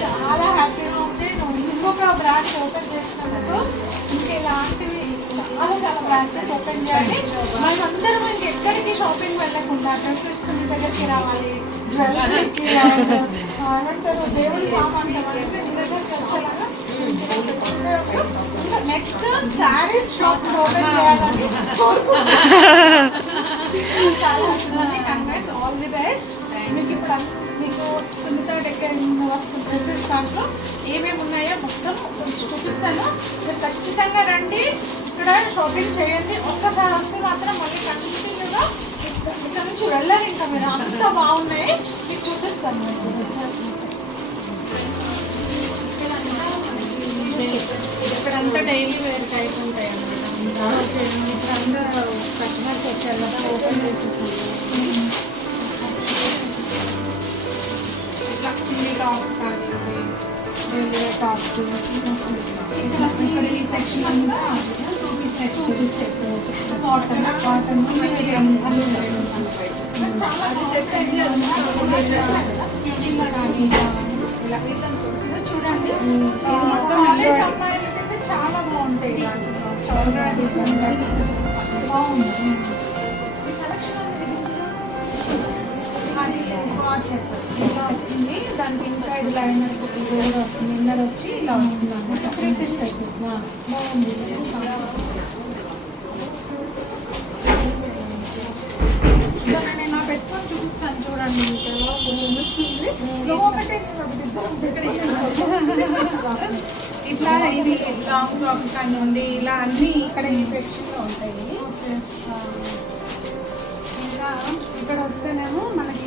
చాలా హ్యాపీగా ఉంది. నువ్వు ఇంకొక బ్రాంచ్ ఓపెన్ చేసినందుకు ఇంకా ఇలాంటివి చాలా చాలా బ్రాంచెస్ ఓపెన్ చేయాలి. మనమందరం ఇంకెక్కడికి షాపింగ్ వెళ్ళకుండా డ్రెస్సెస్ కొన్ని దగ్గరికి రావాలి, జ్యువెలరీకి ఏమంటారు దేవుడి సామాన్ దగ్గరికి వచ్చేలాగా. నెక్స్ట్ శారీస్ షాప్ ఓపెన్ చేయాలని కంగ్రాట్స్, ఆల్ ది బెస్ట్. మీకు ఇప్పుడు మీకు సునీత డెక్కర్ వస్తున్న డ్రెస్సెస్ దాంట్లో ఏమేమి ఉన్నాయో మొత్తం చూపిస్తాను. మీరు ఖచ్చితంగా రండి, ఇక్కడ షాపింగ్ చేయండి. ఒక్కసారి వస్తే మాత్రం మళ్ళీ కంటిన్యూగా ఇక్కడ నుంచి వెళ్ళాలి. ఇంకా మీరు అంత బాగున్నాయి, మీకు చూపిస్తాను. ఇక్కడంతా డైలీ వేర్ టైప్ ఉంటాయండి. ఇక్కడంతా కస్టమర్స్ వచ్చారు కదా, ఓపెన్ చేసేసాను. ఇట్లా చిన్ని టాప్స్ కానివ్వండి, డైలీ వేర్ టాప్స్. ఇక్కడ ఈ సెక్షన్ అంతా సెట్ కాటన్ కాటన్ చాలా సెట్ అయితే కానీ ఇలా చూడండి, కాలేజ్ అమ్మాయిలకైతే చాలా బాగుంటాయి. బాగుంది అది సెట్ ఇలా వస్తుంది. దానికి ఇన్సైడ్ లైనర్ వేరే వస్తుంది, ఇన్నర్ వచ్చి ఇలా వస్తుంది అన్నమాట. 3 పీస్ సెట్ బాగుంది. నేను నా పెట్టుకొని చూపిస్తాను చూడండి, ఎలా వస్తుంది. ఇట్లా ఇది లాంగ్ ఫ్రాక్స్ కానివ్వండి, ఇలా అన్నీ ఇక్కడ ఈ సెక్షన్లో ఉంటాయి. ఇంకా ఇక్కడ వస్తేనేమో మనకి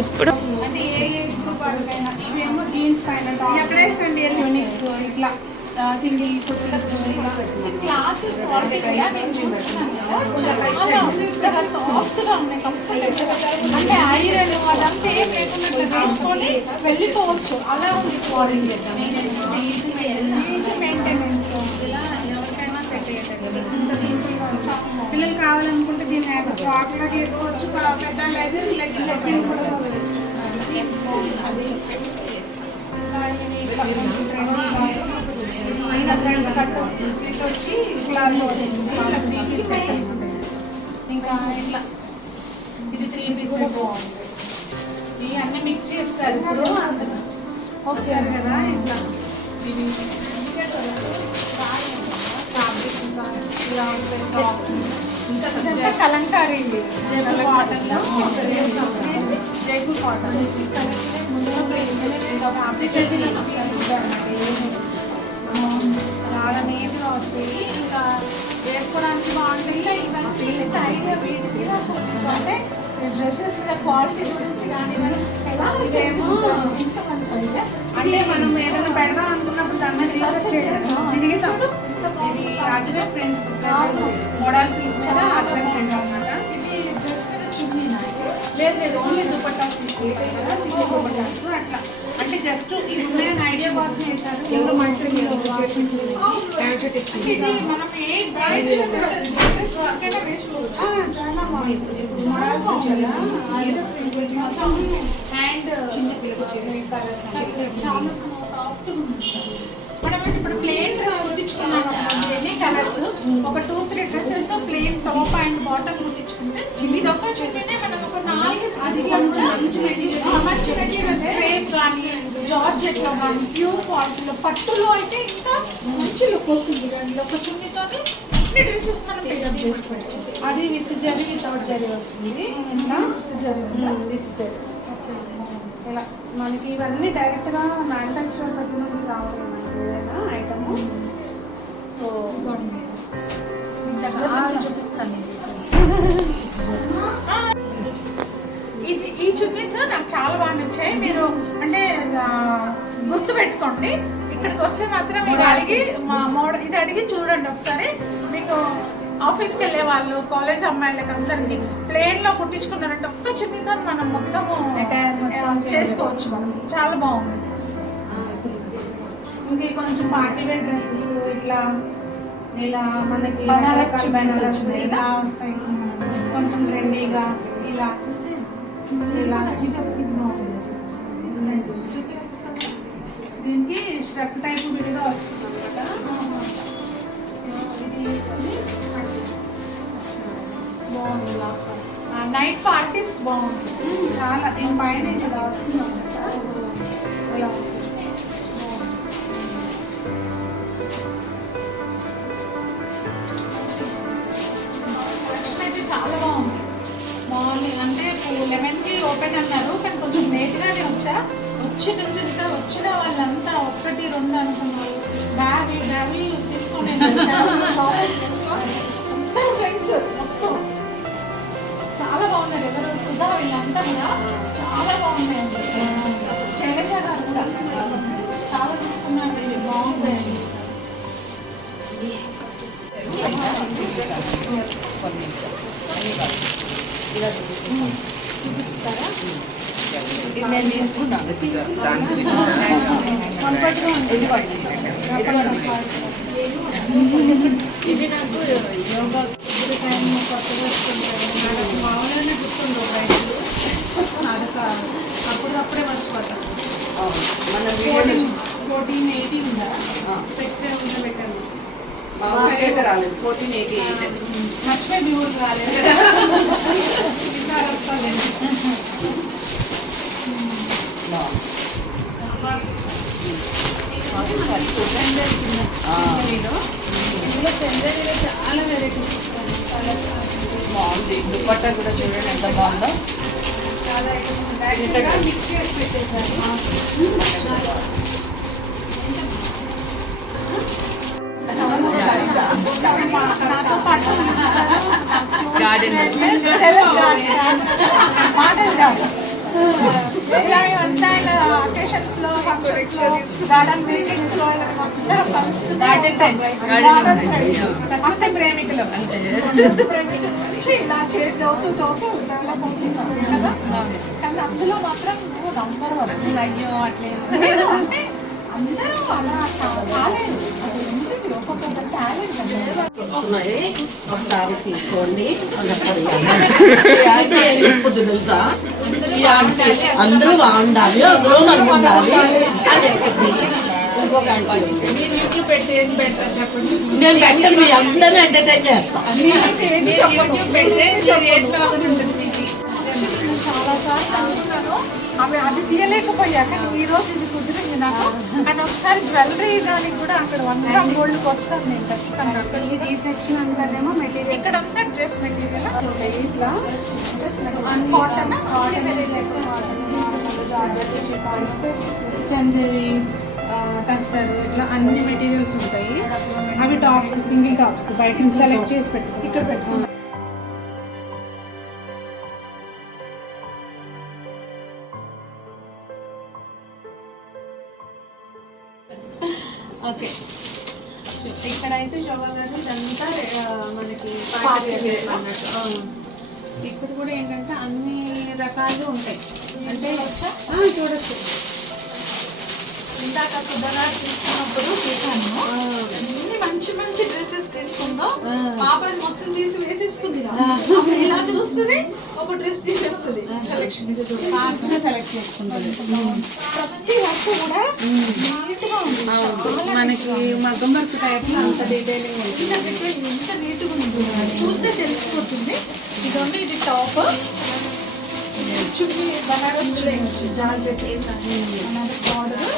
ఇప్పుడు అంటే ఏ ఏజ్ గ్రూప్ వాళ్ళకైనా ఇవేమో జీన్స్ పైన యూనిక్స్, ఇట్లా సింగిల్ కుర్తీస్, క్లాత్ క్వాలిటీ కూడా నేను చూస్తున్నాను చాలా సాఫ్ట్గా ఉన్నాయి, కంఫర్టబుల్. అంటే ఐరన్ అదంతా ఏం లేకుండా తీసుకొని వెళ్ళిపోవచ్చు, అలా ఉంది క్వాలిటీ. ఈజీ మెయింటెనెన్స్, ఇలా ఎవరికైనా సెట్ అయ్యేటట్టు ఇంత సింపుల్గా వచ్చి పిల్లలు కావాలనుకుంటే దీన్ని యాజ్ ఫ్రాక్ లాగా వేసుకోవచ్చు. పెద్దలు అయితే లెగ్గిన్ కూడా స్లిట్ వచ్చి క్లాస్ వస్తుంది. ఇట్లా 3 పీస్ సెట్ అనమాట. ఇంకా ఇట్లా ఇది 3 పీస్ సెట్ బాగుంది. ఇవి అన్నీ మిక్స్ చేస్తారు ఇప్పుడు వచ్చారు కదా. ఇట్లా ఇది ఫ్యాబ్రిక్ ఇలా ఉంటాయి టాప్స్. ఇంకా కలంకారీ జైపూర్ కాటన్, జైపూర్ కాటన్ ముందుగా ఫ్యాబ్రిక్ అయితే చాలా నీట్గా వస్తాయి. ఇంకా వేసుకోవడానికి బాగుంటాయి. ఇవన్నీ ఐడియా వీటికి అంటే డ్రెస్సెస్ మీద క్వాలిటీ గురించి కానీ ఎలా ఇదేమో ఇంత మంచి ఐడియా. అంటే మనం ఏదైనా పెడదాం అనుకున్నప్పుడు దాన్ని రీసెర్చ్ చేయడం తిరిగితాం. ఇది అజరే ప్రింట్ మోడల్స్ ఇచ్చారా, అజరే ప్రింట్ అనమాట. ఇది డ్రెస్ మీద చున్నీనా? లేదు ఓన్లీ దుపట్టాస్ తీసుకుంటాయి కదా, సింగిల్ దుపట్టాస్ అట్లా. అంటే జస్ట్ ఇది ఉన్నాయని ఐడియా కోసం వేశారు. ఎవరు మంచి ఇది మనం ఏ డ్రెస్ వర్కైనా వేసుకోవచ్చు. చాలా బాగుంది. మోడల్స్ వచ్చారా, హ్యాండ్ చిన్న పిల్లలు చాలా సాఫ్ట్గా ఉంది. మనం ఇప్పుడు ప్లేన్ డ్రెస్ కుట్టించుకున్నాం అనుకోండి, ఎన్ని కలర్స్ ఒక 2-3 dresses plain top and bottom కుట్టించుకుంటే ఇది ఒక చున్నీనే మనం ఒక 4 మంచి మెటీరియల్ క్రేప్ కానీ జార్జెట్లో కానీ ప్యూర్ క్వాలిటీలో పట్టులో అయితే ఇంకా మంచి లుక్ వస్తుంది. రెండు ఒక చున్నీతోనే అన్ని డ్రెస్సెస్ మనం పికప్ చేసుకోవచ్చు. అది విత్ జరీ వితౌట్ జరీ వస్తుంది. విత్ జరీ ఇలా మనకి ఇవన్నీ డైరెక్ట్గా మ్యానుఫ్యాక్చర్ దగ్గర నుంచి రావడం ఏదైనా ఐటమ్. సో చూపిస్తాను. ఇది ఈ చున్నీస్ నాకు చాలా బాగా నచ్చాయి. మీరు అంటే గుర్తు పెట్టుకోండి, ఇక్కడికి వస్తే మాత్రం మీకు అడిగి మోడల్ ఇది అడిగి చూడండి ఒకసారి. మీకు ఆఫీస్కి వెళ్ళే వాళ్ళు, కాలేజ్ అమ్మాయిలకి అందరికి ప్లేన్లో కుట్టించుకున్నారంటే ఒక్క చున్నీతో మనం మొత్తము చేసుకోవచ్చు. మనం చాలా బాగుంది. ఇంక కొంచెం పార్టీ వేర్ డ్రెస్సెస్ ఇట్లా ఇలా మనకి బనారస్ ఇలా వస్తాయి. కొంచెం ట్రెండీగా ఇలా ఇలా దీనికి స్ట్రక్ టైప్ విడిగా వస్తుంది అన్నమాట. బాగుంది నైట్ పార్టీస్ బాగుంది. చాలా దీని పైన ఇలా వస్తుంది అన్నమాట. ఇలా వస్తుంది. కలెక్షన్ అయితే చాలా బాగుంది. మార్నింగ్ అంటే 11కి ఓపెన్ అన్నారు, కానీ కొంచెం లేట్గానే వచ్చిన నుంచి ఇంకా వచ్చిన వాళ్ళంతా 1, 2 అనుకున్నారు. బ్యాగ్ తీసుకొని అందరూ ఫ్రెండ్స్ మొత్తం చాలా బాగున్నారు. ఎవరు సుధా వీళ్ళంతా కూడా చాలా బాగున్నాయండి. శైలజ గారు కూడా చాలా తీసుకున్నారు, బాగుంటాయండి. నేను తీసుకున్నాను ఇది నాకు యోగా కొత్తగా వస్తుంటారు మామూలుగానే గుర్తుండవు రైతులు అదొక అప్పుడప్పుడే మర్చిపోతాను. మన 1480 ఉందా స్పెక్స్ ఏమన్నా పెట్టండి. అయితే రాలేదు 1488 మర్చిపోయి మీ ఊరికి రాలేదు ఈసారి వస్తాలేదు. ఇందులో చంద్రగిరిలో చాలా వెరైటీస్ ఇస్తారు. బాగుంది. దుపట్టా కూడా చూడండి ఎంత బాగుందో. చాలా ఐటమ్స్ ఉంటాయి. మిక్స్ చేసి పెట్టేశారు. నాతో పాటు గార్డెన్ అకేషన్స్ లో ఫంక్షన్స్ లో గార్డెన్ మీటింగ్స్ లో అందరం అంతే ప్రేమికులు వచ్చి ఇలా చదువుతూ డెవలప్ అవుతుంది కదా. కానీ అందులో మాత్రం నంబర్ 1. అయ్యో అట్లేదు అంటే అందరూ అలా కాలేదు, అది ఉంటుంది ఒక్కొక్క టాలెంట్ అనేది. వస్తున్నాయి, ఒకసారి తీసుకోండి. తెలుసా అందరూ బాగుండాలి, అందరూ నన్ను ఉండాలి అని చెప్పింది. ఇంకొక మీరు యూట్యూబ్ పెట్టి ఏం పెడతారు చెప్పండి. నేను పెట్టను, మీ అందరినీ ఎంటర్టైన్ చేస్తాను. మీరు యూట్యూబ్ పెడితే ఏజ్ లాగా ఉంటుంది మీకు. చాలా సార్లు అనుకున్నాను, అది తీయలేకపోయా, కానీ ఈ రోజు ఇది కుదిరింది నాకు. కానీ ఒకసారి జ్యువెలరీ దానికి కూడా అక్కడ 1 గ్రామ్ గోల్డ్కి వస్తాను నేను ఖచ్చితంగా. ఈ సెక్షన్ అంతానేమో మెటీరియల్ ఇక్కడ అంతా డ్రెస్ మెటీరియల్ ఇట్లా కాటన్ చందేరి టస్సర్ ఇట్లా అన్ని మెటీరియల్స్ ఉంటాయి. అవి టాప్స్, సింగిల్ టాప్స్ బయట నుంచి సెలెక్ట్ చేసి పెట్టుకో. ఇక్కడ పెట్టుకున్నాం. ఓకే, ఇక్కడైతే శోభా గారు ఇదంతా మనకి పార్టీ వేర్ అన్నట్టు. ఇక్కడ కూడా ఏంటంటే అన్ని రకాలు ఉంటాయి. అంటే చూడొచ్చు. ఇందాక సుధగా తీసుకున్నప్పుడు చూసాను, అన్ని మంచి మంచి డ్రెస్సెస్ తీసుకుందో పాపని మొత్తం తీసి వేసేసుకుంది. అప్పుడు ఇలా చూస్తుంది, ఒక డ్రెస్ తీసేస్తుంది. సెలెక్షన్ ఫాస్ట్ గా సెలెక్ట్ చేసుకుంటుంది. ప్రతి వర్క్ కూడా నీట్ గా ఉంది. మనకి మగ్గం వర్క్ టైప్ అంత డీటెయిలింగ్ ఉంటుంది. ఎంత నీట్ గా ఉంది చూస్తే తెలిసిపోతుంది. ఇదండి, ఇది టాప్, చున్నీ బనారస్ చున్నీ జార్జెట్ బార్డర్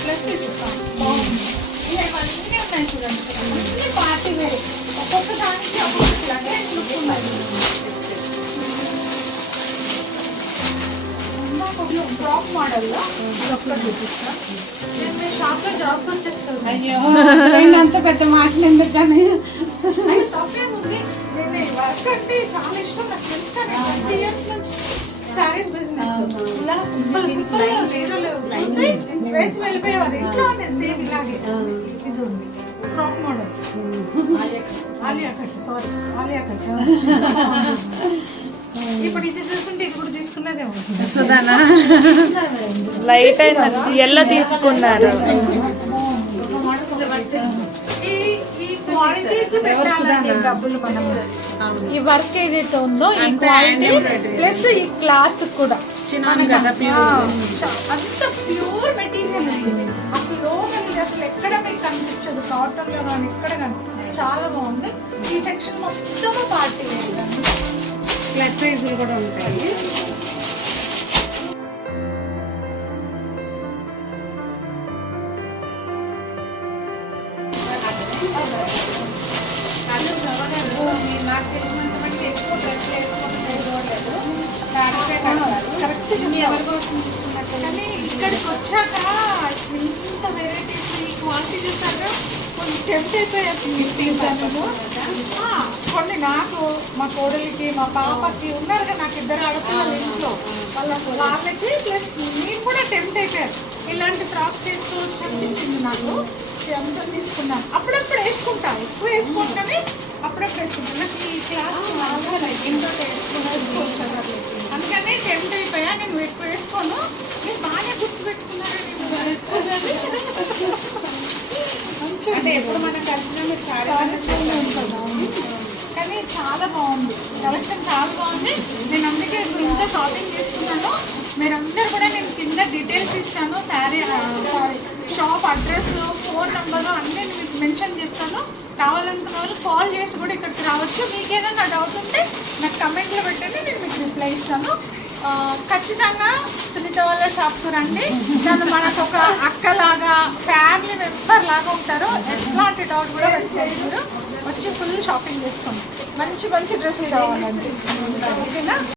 ప్లస్ ఇది బాగుంది. ఇవన్నీ ఉన్నాయి చూడండి, అన్ని పార్టీ వేర్. ఒక్కొక్క దానికి ఒక్కొక్క లగేజ్ లుక్ ఉన్నది. డ్రాప్ మోడల్లో ఒక్కటి చూపిస్తా. నేను మీ షాప్లో జాబ్కి వచ్చేస్తాను. అయ్యో అంత పెద్ద మాటలు ఎందుకు కానీ తప్పేముంది, నేను ఈ వర్క్ అంటే చాలా ఇష్టం, నాకు తెలుసు. కానీ 20 years నుంచి శారీస్ బిజినెస్ ఇలా చూసి వేసి వెళ్ళిపోయేవారు ఇంట్లో. నేను సేమ్ ఇలాగే ఇది ఉంది, frock model Alia cut, sorry Alia cut. ఇప్పుడు ఇది చూస్తుంటే ఇది కూడా తీసుకున్నదే సుధానా లైట్ అయిన ఎల్లో తీసుకున్నారు. ఈ క్వాలిటీకి పెట్టాలండి డబ్బులు మనం. ఈ వర్క్ ఏదైతే ఉందో ఈ క్వాలిటీ ప్లస్ ఈ క్లాత్ కూడా మనకి, అంత ప్యూర్ మెటీరియల్ అండి. అసలు లోపల అసలు ఎక్కడ మీకు కనిపించదు, కాటన్ లో కానీ ఎక్కడ కానీ చాలా బాగుంది. ఈ సెక్షన్ మొత్తం పార్టీ వేర్, ప్లస్ సైజులు కూడా ఉంటాయి. నాకు తెలిసినంత మటుకు ఎక్కువ డ్రెస్ వేసుకోవట్లేదు, శారీసే కడతారు. కరెక్ట్ ఎవరి కోసం తీసుకున్నట్టు కానీ ఇక్కడికి వచ్చాక ఇంత వెరైటీస్ ఈ క్వాలిటీ చూసాక కొన్ని టెంప్ట్ అయిపోయాను. కొన్ని నాకు, మా కోడలికి, మా పాపకి ఉన్నారుగా నాకు 2 ఆడపిల్లలు ఇంట్లో, వాళ్ళకి ప్లస్ నేను కూడా టెంప్ట్ అయిపోయాను. ఇలాంటి ఫ్రాక్స్ చేసుకోవచ్చు అనిపించింది నాకు. ఎంత తీసుకున్నాను, అప్పుడప్పుడు వేసుకుంటాను, ఎక్కువ వేసుకుంటానే అప్పుడప్పుడు వేసుకుంటాను. నాకు ఈ క్లాస్ ఇంట్లో వేసుకోవచ్చు అందుకని టెంప్ట్ అయిపోయా. నేను ఎక్కువ వేసుకోను, మీరు బాగా గుర్తు పెట్టుకున్నారని అంటే ఎప్పుడు మనం కలిసినా మీరు సారీ కానీ చాలా బాగుంది, కలెక్షన్ చాలా బాగుంది. నేను అందుకే ఇప్పుడు ఇంత షాపింగ్ చేసుకున్నాను. మీరందరూ కూడా నేను కింద డీటెయిల్స్ ఇస్తాను, sorry shop address, phone number అన్నీ మీకు మెన్షన్ చేస్తాను. కావాలనుకున్న వాళ్ళు కాల్ చేసి కూడా ఇక్కడికి రావచ్చు. మీకు ఏదైనా డౌట్ ఉంటే నాకు కమెంట్లో పెట్టండి, నేను మీకు రిప్లై ఇస్తాను. ఖచ్చితంగా సునీత వాళ్ళ షాప్కు రండి. నన్ను మనకు ఒక అక్కలాగా, ఫ్యామిలీ మెంబర్ లాగా ఉంటారు. ఎట్లాంటి డౌట్ కూడా పెట్టుకోవచ్చు, వచ్చి ఫుల్ షాపింగ్ చేసుకోండి. మంచి మంచి డ్రెస్సులు కావాలండి, ఓకేనా?